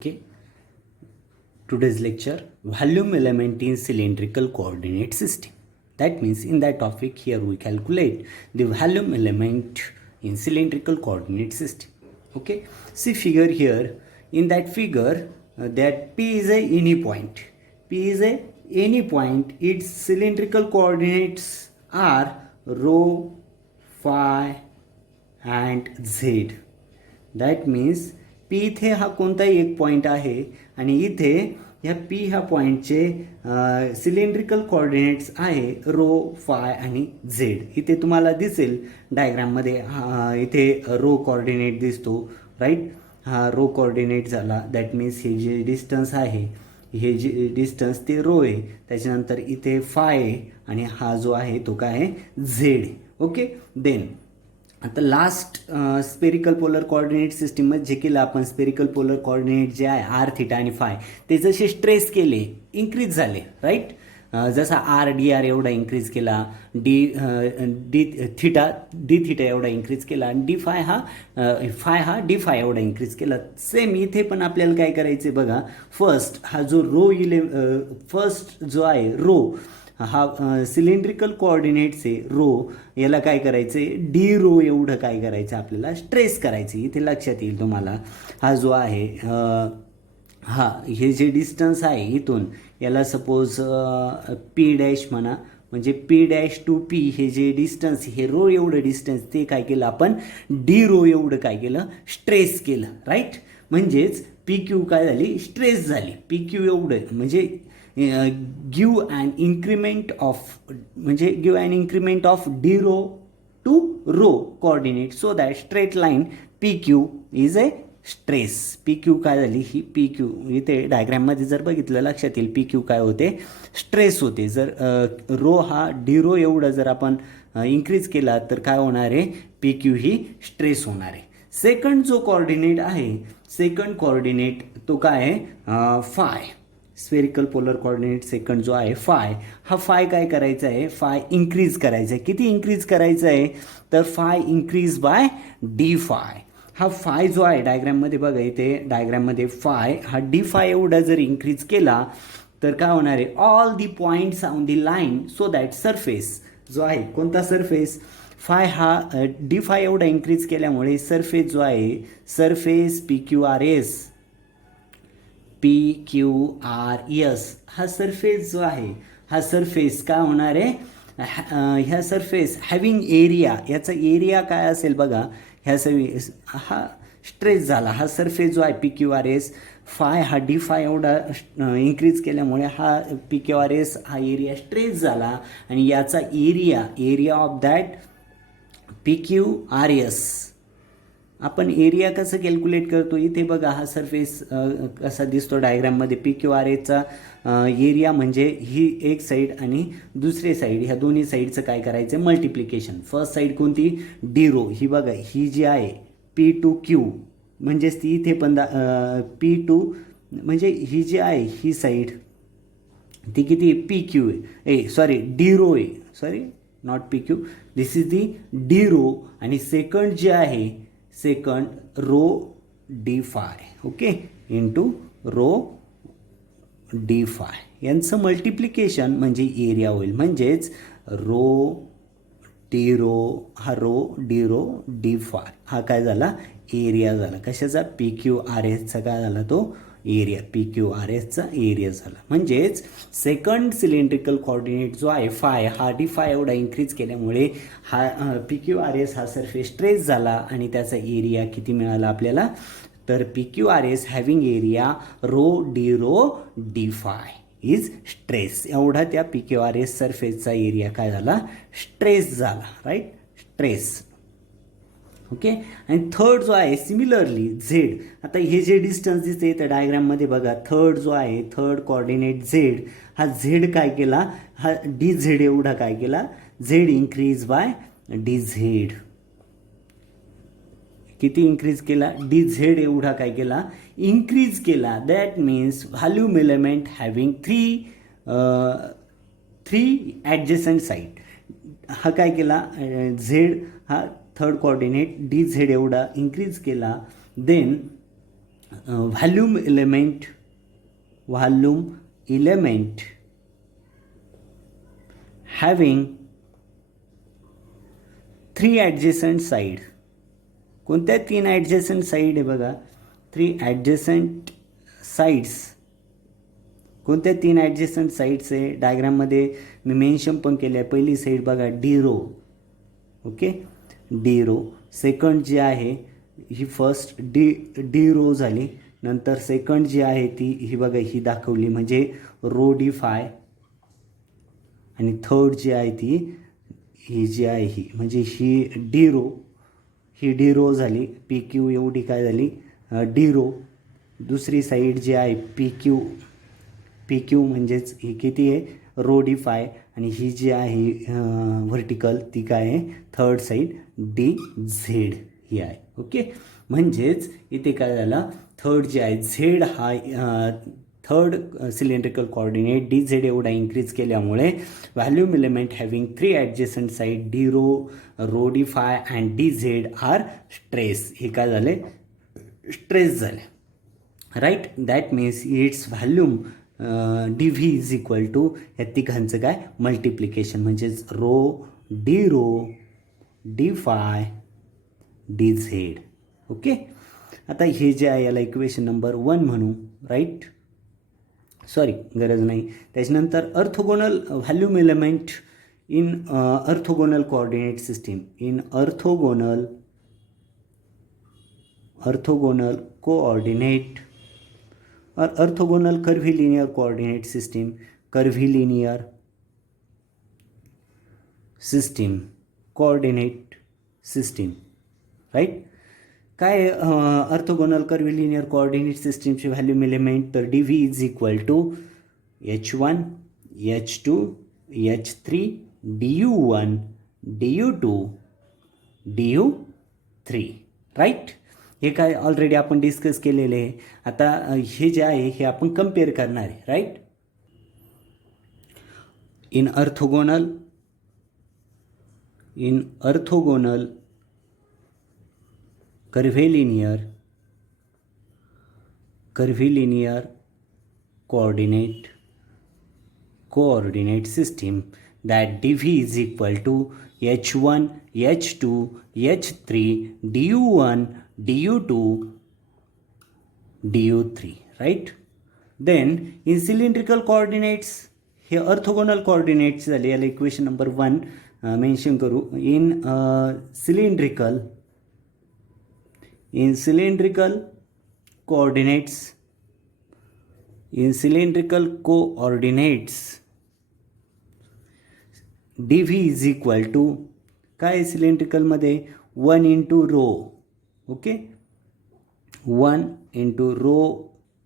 Okay, today's lecture volume element in cylindrical coordinate system. That means in that topic here we calculate the volume element in cylindrical coordinate system. Okay, see figure here. In that figure, that P is a any point. P is a any point. Its cylindrical coordinates are rho, phi, and z. That means P इथे हा कोणताही एक point आहे आणि इथे ह्या P ह्या पॉईंटचे सिलेंड्रिकल कोऑर्डिनेट्स आहे रो फाय आणि झेड. इथे तुम्हाला दिसेल डायग्राममध्ये इथे रो कोऑर्डिनेट दिसतो राईट. हा रो कोऑर्डिनेट झाला. दॅट मीन्स हे जे डिस्टन्स आहे हे जे डिस्टन्स ते रो आहे. त्याच्यानंतर इथे फाय आहे आणि हा जो आहे तो काय आहे झेड. ओके, देन आता लास्ट स्पेरिकल पोलर कोऑर्डिनेट सिस्टीममध्ये जे केलं आपण स्पेरिकल पोलर कोऑर्डिनेट जे आहे आर थिटा आणि फाय ते जसे स्ट्रेस केले इंक्रीज झाले राईट. जसा आर डी आर एवढा इंक्रीज केला, डी थिटा एवढा इंक्रीज केला आणि फाय हा डी फाय एवढा इंक्रीज केला. सेम इथे पण आपल्याला काय करायचं बघा. फर्स्ट हा जो रो फर्स्ट जो आहे रो हा सिलेंड्रिकल कोऑर्डिनेट्स आहे रो, याला काय करायचं आहे डी रो एवढं काय करायचं आपल्याला स्ट्रेस करायचं. इथे लक्षात येईल तुम्हाला हा जो आहे हा हे जे डिस्टन्स आहे इथून याला सपोज पी डॅश म्हणा. म्हणजे पी डॅश टू पी हे जे डिस्टन्स हे रो एवढं डिस्टन्स ते काय केलं आपण डी रो एवढं काय केलं स्ट्रेस केलं राईट. म्हणजेच पी क्यू काय झाली स्ट्रेस झाली. पी क्यू एवढं म्हणजे give an increment of D rho to rho coordinate so that straight line P Q is a stress. P Q काय झाली ही पी क्यू इथे डायग्राममध्ये जर बघितलं लक्षात येईल पी क्यू काय होते स्ट्रेस होते. जर रो हा डी रो एवढं जर आपण इन्क्रीज केला तर काय होणार आहे पी क्यू ही स्ट्रेस होणार आहे. सेकंड जो कोऑर्डिनेट आहे सेकंड कोऑर्डिनेट तो काय आहे five. Spherical polar coordinate second जो आहे फाय, हा फाय काय करायचा आहे फाय इंक्रीज करायचा आहे. किती इंक्रीज करायचं आहे तर five increase by D phi. हा फाय जो आहे डायग्राममध्ये बघा इथे डायग्राममध्ये फाय हा डी फाय एवढा जर इंक्रीज केला तर काय होणार आहे all the points on the line so that surface जो आहे कोणता सरफेस फाय हा डी फाय एवढा इंक्रीज केल्यामुळे सरफेस जो आहे surface P Q R S P Q R S हा सरफेस जो आहे हा सरफेस काय होणार आहे ह्या सरफेस हॅविंग एरिया याचा एरिया काय असेल बघा. ह्या सरफेस हा स्ट्रेस झाला. हा सरफेस जो आहे P Q R S phi हा डी फाय एवढा इन्क्रीज केल्यामुळे हा पी क्यू आर एस हा एरिया स्ट्रेस झाला आणि याचा area of that P Q R S आपण एरिया कसं कॅल्क्युलेट करतो इथे बघा. हा सरफेस कसा दिसतो डायग्राममध्ये पी क्यू आर एचा एरिया म्हणजे ही एक साईड आणि दुसरी साईड ह्या दोन्ही साईडचं काय करायचं मल्टिप्लिकेशन. फर्स्ट साईड कोणती डी रो ही बघा ही जी आहे पी टू क्यू म्हणजेच ती इथे पण पी टू म्हणजे ही जी आहे ही साईड ती किती पी क्यू आहे डी रो आहे sorry not P Q this is the D rho आणि सेकंड जे आहे second rho D phi okay into rho D phi यांचं मल्टिप्लिकेशन म्हणजे एरिया होईल. म्हणजेच rho D rho D phi हा काय झाला एरिया झाला. कशाचा पी क्यू आर एसचा काय झाला तो एरिया पी क्यू आर एसचा एरिया झाला. म्हणजेच सेकंड सिलेंड्रिकल कोऑर्डिनेट जो आहे फाय हा डी फाय एवढा इंक्रीज केल्यामुळे हा पी क्यू आर एस हा सरफेस स्ट्रेस झाला आणि त्याचा एरिया किती मिळाला आपल्याला तर P Q R S having area rho D phi is stress. एवढा त्या पी क्यू आर एस सरफेसचा एरिया काय झाला स्ट्रेस झाला राईट स्ट्रेस. ओके, आणि थर्ड जो आहे सिमिलरली झेड. आता हे जे डिस्टन्स दिसते त्या डायग्राममध्ये बघा थर्ड जो आहे थर्ड कोऑर्डिनेट झेड हा झेड काय केला हा डी झेड एवढा काय केला Z increase by D Z. किती इंक्रीज केला डी झेड एवढा काय केला इंक्रीज केला. That means volume element having three adjacent side हा काय केला झेड हा थर्ड कोऑर्डिनेट डी झेड एवढा इंक्रीज केला. Then volume element having 3 adjacent side. कोणत्या 3 ॲडजेसंट साईड आहे बघा, 3 ॲडजेसंट साईड्स. कोणत्या 3 ॲडजेसंट साईड्स आहे डायग्राममध्ये मी मेन्शन पण केले आहे. पहिली साईड बघा D rho, okay, D rho. Second जी आहे ही फर्स्ट डी रो झाली. नंतर सेकंड जी आहे ती ही बघा ही दाखवली म्हणजे रो डी फाय. आणि थर्ड जी आहे ती ही जी आहे ही म्हणजे ही डी रो, ही डी रो झाली. पी क्यू एवढी काय झाली डी रो. दुसरी साईड जी आहे पी क्यू म्हणजेच ही किती आहे रो डी फाय. आणि ही जी आहे व्हर्टिकल ती काय आहे थर्ड साईड डी झेड ही आहे. ओके, म्हणजेच इथे काय झालं थर्ड जे आहे झेड हा third cylindrical coordinate D Z एवढा इंक्रीज केल्यामुळे volume element having 3 adjacent side D rho D phi and D Z are stress. हे काय झाले स्ट्रेस झाले, right. That means it's volume D V is equal to या तिघांचं काय multiplication म्हणजेच rho D phi D Z. Okay, आता हे जे आहे याला इक्वेशन नंबर 1 म्हणू, राईट. सॉरी गरज नाही. त्याच्यानंतर orthogonal volume element in orthogonal coordinate system. In orthogonal coordinate or orthogonal curvilinear coordinate system, coordinate system, right. काय ऑर्थोगोनल कर्व्हिलिनियर कोऑर्डिनेट सिस्टीमचे व्हॅल्यूम एलिमेंट तर D V is equal to H1 H2 H3 DU1 DU2 DU3, right. हे काय already आपण discuss केलेले आहे. आता हे जे आहे हे आपण कम्पेअर करणार आहे, right. In orthogonal curvilinear coordinate system that dv is equal to H1 H2 H3 DU1 DU2 DU3, right. Then in cylindrical coordinates हे ऑर्थोगोनल कोऑर्डिनेट्स झाले. याला इक्वेशन नंबर 1 मेन्शन करू. In cylindrical coordinates dv is equal to काय सिलेंड्रिकलमध्ये 1 into rho, okay, 1 into rho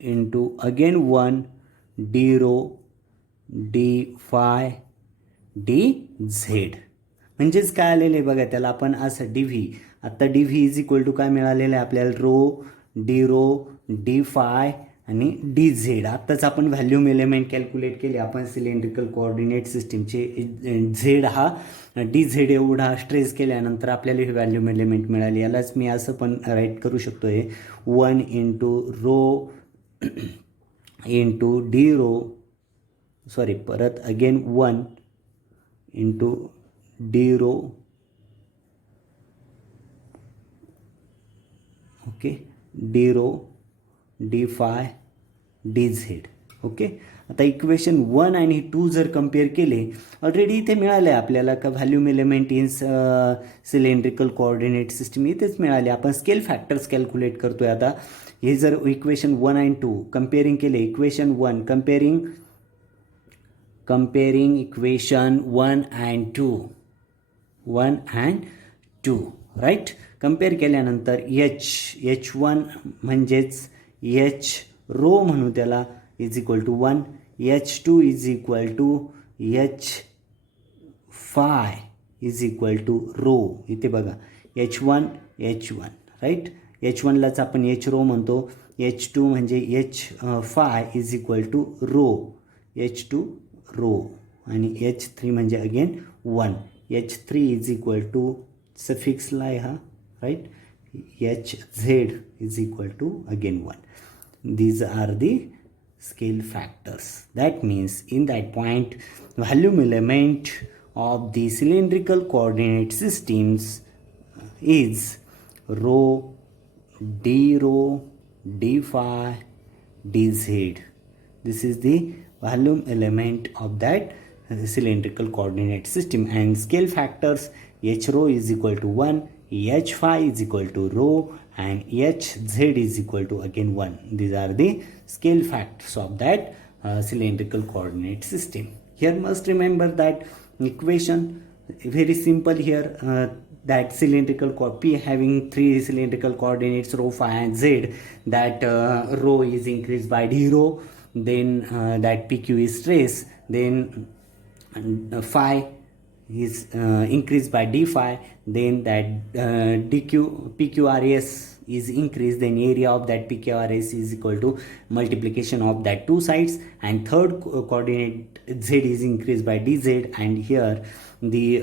into again 1 d rho D phi D z. म्हणजेच काय आलेलं आहे बघा त्याला आपण असं डी व्ही. आत्ता d V is equal to काय मिळालेलं आहे आपल्याला रो डी फाय आणि डी झेड. आत्ताच आपण व्हॅल्यूम एलिमेंट कॅल्क्युलेट केले आपण सिलेंड्रिकल कोऑर्डिनेट सिस्टीमचे. झेड हा डी झेड एवढा स्ट्रेस केल्यानंतर आपल्याला हे व्हॅल्यूम एलिमेंट मिळाली. यालाच मी असं पण राईट करू शकतो आहे 1 into rho into D rho, sorry परत again 1 into D rho, okay, D rho D phi D Z. Okay, आता इक्वेशन 1 आणि 2 जर कम्पेअर केले ऑलरेडी इथे मिळाले आपल्याला का volume element in cylindrical coordinate system इथेच मिळाले. आपण स्केल फॅक्टर्स कॅल्क्युलेट करतोय. आता हे जर इक्वेशन 1 आणि 2 कम्पेअरिंग केले, equation 1 comparing equation 1 and 2, right. Compare केल्यानंतर H1 म्हणजेच H रो म्हणू त्याला is equal to 1, H2 is equal to H phi is equal to rho. इथे बघा H1 राईट. H1लाच आपण H रो म्हणतो. H2 म्हणजे H phi is equal to rho H2 rho आणि H3 म्हणजे again 1. H3 is equal to सफिक्सला आहे हा, right. hz is equal to again 1. These are the scale factors. That means in that point, volume element of the cylindrical coordinate systems is rho, d rho, d phi, dz. This is the volume element of that cylindrical coordinate system, and scale factors h rho is equal to 1, h phi is equal to rho, and hz is equal to again 1. These are the scale factors of that cylindrical coordinate system. Here must remember that equation very simple here, that cylindrical P having three cylindrical coordinates rho, phi and z, that rho is increased by d rho, then that pq is stress, then phi is increased by d phi, then that pqrs is increased, then area of that pqrs is equal to multiplication of that two sides, and third coordinate z is increased by dz, and here the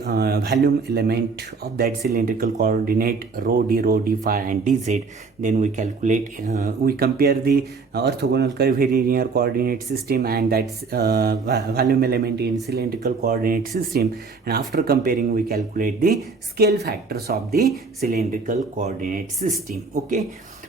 volume element of that cylindrical coordinate rho, d phi and dz. Then we calculate, we compare the orthogonal curvilinear coordinate system and that's volume element in cylindrical coordinate system, and after comparing we calculate the scale factors of the cylindrical coordinate system. Okay,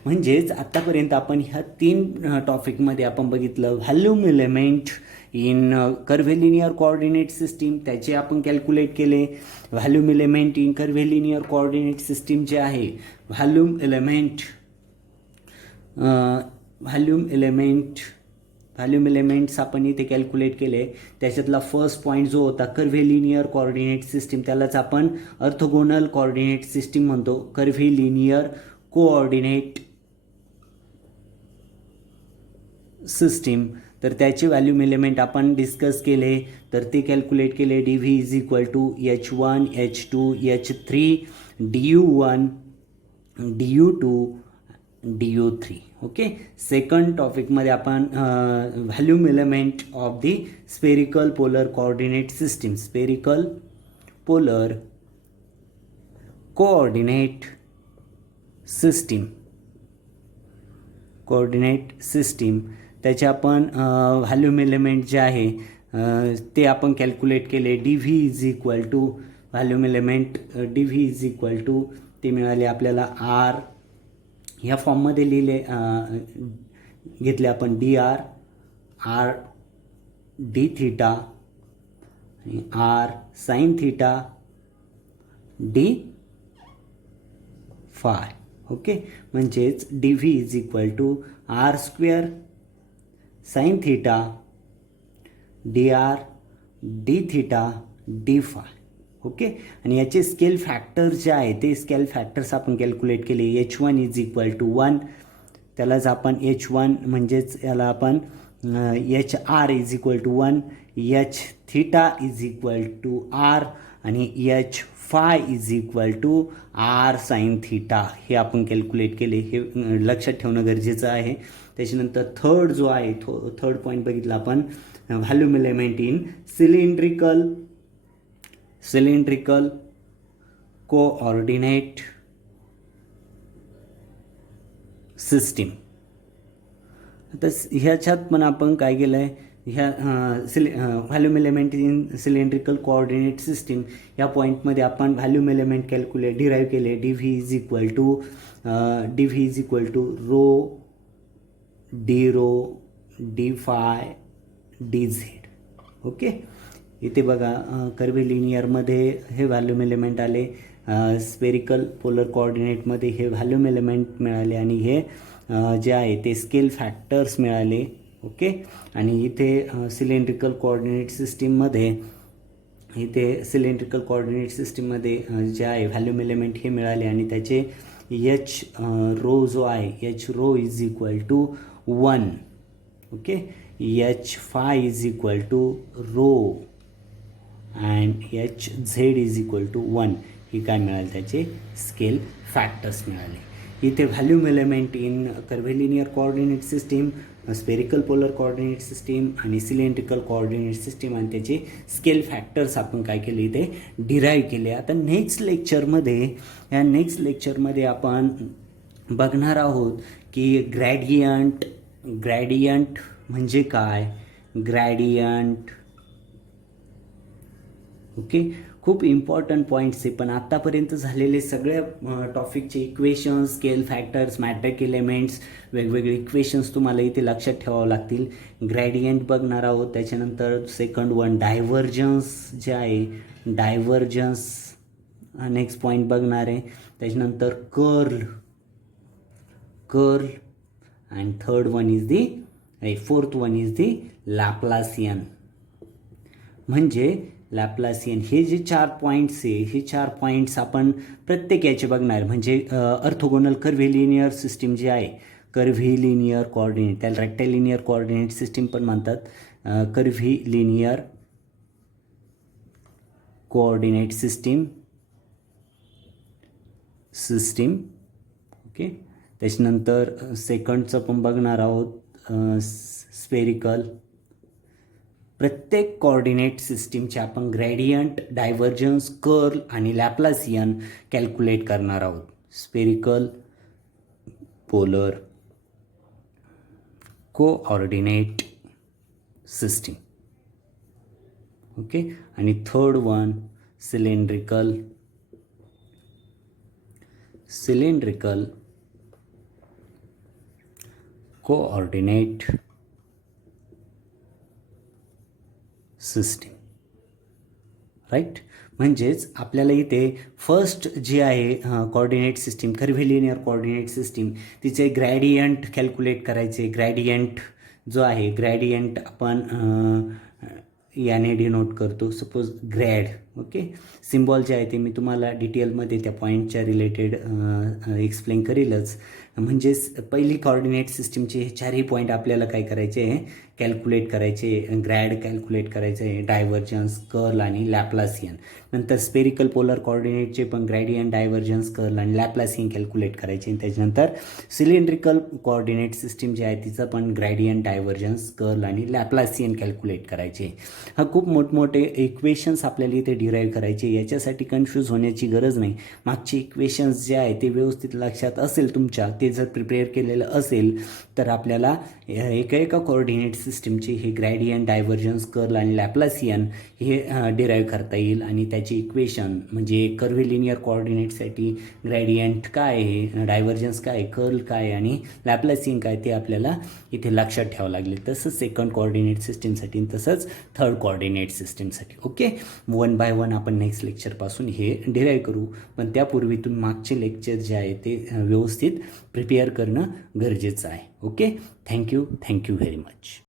म्हणजेच आतापर्यंत आपण ह्या तीन टॉपिकमध्ये आपण बघितलं volume element in curvilinear coordinate system, त्याचे आपण कॅल्क्युलेट केले. Volume element in curvilinear coordinate system जे आहे, व्हॉल्यूम एलिमेंट्स आपण इथे कॅल्क्युलेट केले. त्याच्यातला फर्स्ट पॉईंट जो होता कर्व्हेलिनियर कोऑर्डिनेट सिस्टीम, त्यालाच आपण ऑर्थोगोनल कोऑर्डिनेट सिस्टीम म्हणतो. कर्व्हेलिनियर कोऑर्डिनेट सिस्टीम, तर त्याचे व्हॅल्यूम एलिमेंट आपण डिस्कस केले, तर ते कॅल्क्युलेट केले. D V is equal to h1 h2 h3 du1 du2 du3. Okay, second टॉपिकमध्ये आपण volume element of the spherical polar coordinate system, spherical polar coordinate system त्याचे आपण व्हॅल्यूम एलिमेंट जे आहे ते आपण कॅल्क्युलेट केले. D V is equal to volume element D V is equal to ते मिळाले आपल्याला आर, ह्या फॉर्ममध्ये लिहिले घेतले आपण डी आर डी थिटा आणि R sine theta D phi. Okay, म्हणजेच D V is equal to R square sine theta D R D theta D phi. Okay, आणि याचे स्केल फॅक्टर्स जे आहे ते स्केल फॅक्टर्स आपण कॅल्क्युलेट केले. h1 is equal to 1, त्यालाच आपण h1 म्हणजेच याला आपण H R is equal to 1, H theta is equal to R आणि H phi is equal to R sine theta, हे आपण कॅल्क्युलेट केले. हे लक्षात ठेवणं गरजेचं आहे. त्याच्यानंतर थर्ड जो आहे थर्ड पॉईंट बघितला आपण, volume element in cylindrical coordinate system. आता ह्याच्यात पण आपण काय केलं आहे, ह्या volume element in cylindrical coordinate system या पॉईंटमध्ये आपण व्हॅल्यूम एलिमेंट डिराईव्ह केले. D V is equal to rho D phi D Z. Okay, इथे बघा कर्व्हेलिनियरमध्ये हे व्हॅल्यूम एलिमेंट आले, स्पेरिकल पोलर कोऑर्डिनेटमध्ये हे व्हॅल्यूम एलिमेंट मिळाले, आणि हे जे आहे ते स्केल फॅक्टर्स मिळाले. ओके, आणि इथे सिलेंड्रिकल कोऑर्डिनेट सिस्टीममध्ये जे आहे व्हॅल्यूम एलिमेंट हे मिळाले, आणि त्याचे एच रो जो आहे H rho is equal to 1. Okay, H phi is equal to rho and H Z is equal to 1. ही काय मिळाले, त्याचे स्केल फॅक्टर्स मिळाले. इथे volume element in curvilinear coordinate system spherical polar coordinate system आणि cylindrical coordinate system आणि त्याचे scale factors आपण काय केले इथे डिराईव्ह केले. आता नेक्स्ट लेक्चरमध्ये आपण बघणार आहोत की ग्रॅडियंट म्हणजे काय, ग्रॅडियंट. ओके, खूप इम्पॉर्टंट पॉईंट्स आहे. पण आत्तापर्यंत झालेले सगळ्या टॉपिकचे equations, scale factors, metric elements, वेगवेगळे इक्वेशन्स तुम्हाला इथे लक्षात ठेवावं लागतील. ग्रॅडियंट बघणार आहोत, त्याच्यानंतर सेकंड वन डायव्हर्जन्स जे आहे, डायव्हर्जन्स नेक्स्ट पॉईंट बघणार आहे. त्याच्यानंतर curl and third one is the fourth one is the Laplacian. म्हणजे लॅप्लासियन हे जे 4 पॉईंट्स आहे, हे 4 पॉईंट्स आपण प्रत्येक याचे बघणार. म्हणजे ऑर्थोगोनल कर्व्हिलिनियर सिस्टीम जी आहे, कर्व्हिलिनियर कोऑर्डिनेट, त्याला रेक्टिलिनियर कोऑर्डिनेट सिस्टीम पण म्हणतात. कर्व्हिलिनियर कोऑर्डिनेट सिस्टीम. ओके, त्याच्यानंतर सेकंडचं पण बघणार आहोत स्पेरिकल. प्रत्येक कोऑर्डिनेट सिस्टीमचे आपण ग्रॅडियंट, डायव्हर्जन्स, कर्ल आणि लॅप्लासियन कॅल्क्युलेट करणार आहोत. Spherical polar coordinate system. Okay, आणि third one cylindrical coordinate system. Right, म्हणजेच आपल्याला इथे फर्स्ट जी आहे coordinate system, curvilinear coordinate system, तिचे ग्रॅडियंट कॅल्क्युलेट करायचे. ग्रॅडियंट जो आहे, ग्रॅडियंट आपण याने डिनोट करतो, सपोज ग्रॅड. ओके, सिम्बॉल जे आहे ते मी तुम्हाला डिटेलमध्ये त्या पॉईंटच्या रिलेटेड एक्सप्लेन करीलच. म्हणजेच पहिली कोऑर्डिनेट सिस्टीमचे हे 4ही पॉईंट आपल्याला काय करायचे आहे, कॅल्क्युलेट करायचे. ग्रॅड कॅल्क्युलेट करायचं आहे, डायव्हर्जन्स, कर्ल आणि लॅप्लासियन. नंतर स्पेरिकल पोलर कोऑर्डिनेटचे पण ग्रॅडियंट, डायव्हर्जन्स, कर्ल आणि लॅप्लासियन कॅल्क्युलेट करायचे. त्याच्यानंतर सिलेंड्रिकल कोऑर्डिनेट सिस्टीम जी आहे तिचं पण ग्रॅडियंट, डायव्हर्जन्स, कर्ल आणि लॅप्लासियन कॅल्क्युलेट करायचे. हा खूप मोठमोठे इक्वेशन्स आपल्याला इथे डिराईव्ह करायचे. याच्यासाठी कन्फ्यूज होण्याची गरज नाही. मागचे इक्वेशन्स जे आहे ते व्यवस्थित लक्षात असेल तुमच्या, ते जर प्रिपेअर केलेलं असेल तर आपल्याला एका कोऑर्डिनेट सिस्टीमची हे ग्रॅडियंट, डायव्हर्जन्स, कर्ल आणि लॅप्लासियन हे डिराईव्ह करता येईल. आणि त्याची इक्वेशन म्हणजे कर्व्हिलिनियर कोऑर्डिनेटसाठी ग्रॅडियंट काय आहे, डायव्हर्जन्स काय, कर्ल काय आणि लॅप्लासियन काय, ते आपल्याला इथे लक्षात ठेवावं लागेल. तसंच सेकंड कोऑर्डिनेट सिस्टीमसाठी, तसंच थर्ड कोऑर्डिनेट सिस्टीमसाठी. ओके, 1 बाय 1 आपण नेक्स्ट लेक्चरपासून हे डिराईव्ह करू. पण त्यापूर्वी तुम्ही मागचे लेक्चर जे आहे ते व्यवस्थित प्रिपेअर करणं गरजेचं आहे. Okay, thank you very much.